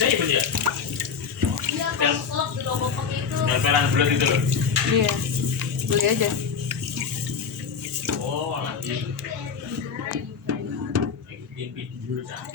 bisa ya bun ya? Iya, kalau selok di lombok pakai itu. Tempelan bulat itu loh. Iya. Beli aja. Oh, lagi. Bikin video kan.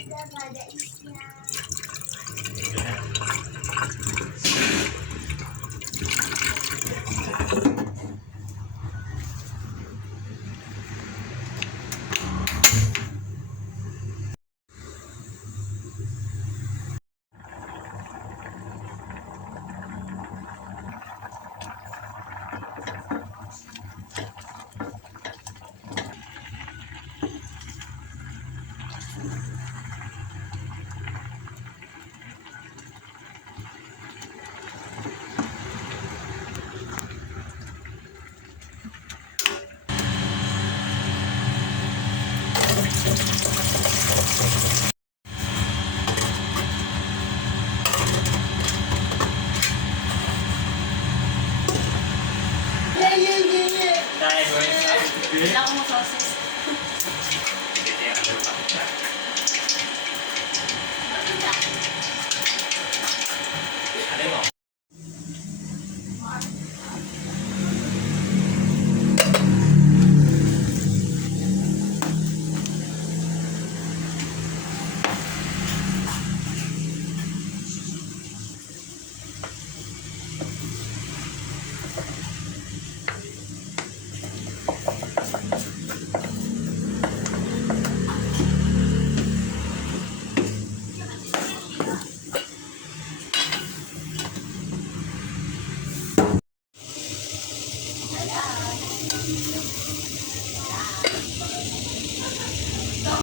Bilang mo sosis.